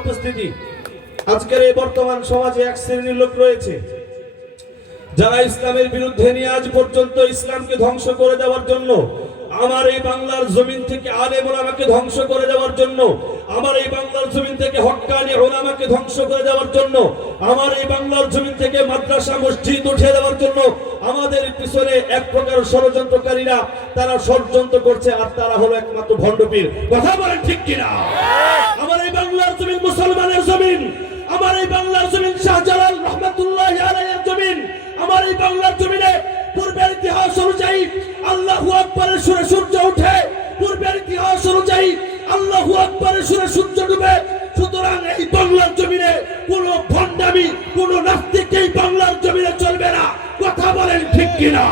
উপস্থিতি আজকের এই বর্তমান সমাজে এক শ্রেণীর লোক রয়েছে যারা ইসলামের বিরুদ্ধে নিয়ে আজ পর্যন্ত ইসলামকে ধ্বংস করে দেওয়ার জন্য, আমার এই বাংলার জমিন থেকে আলেম ওলামাকে ধ্বংস করে দেওয়ার জন্য, আমার এই বাংলার জমিন থেকে হক্কানি ওলামাকে ধ্বংস করে দেওয়ার জন্য, আমার এই বাংলার জমিন থেকে মাদ্রাসা মসজিদ উঠিয়ে দেওয়ার জন্য আমাদের পিছনে এক প্রকার ষড়যন্ত্রকারীরা তারা ষড়যন্ত্র করছে, আর তারা হলো একমাত্র ভণ্ডপীর। কথা বলেন ঠিক কিনা? আমার এই বাংলার জমিন মুসলমানের জমিন, আমার এই বাংলার জমিন শাহজালাল রহমাতুল্লাহ আলাইহির জমিন, আমার এই বাংলার জমিনে পূর্বের ইতিহাস অনুযায়ী আল্লাহু আকবারের সুরে সূর্য ওঠে, পূর্বের ইতিহাস অনুযায়ী আল্লাহু আকবারের সুরে সূর্য ডুবে। সুতরাং এই বাংলার জমিনে কোনো ভণ্ডামি, কোনো নাস্তিক এই বাংলার জমিনে চলবে না। কথা বলেন ঠিক কিনা?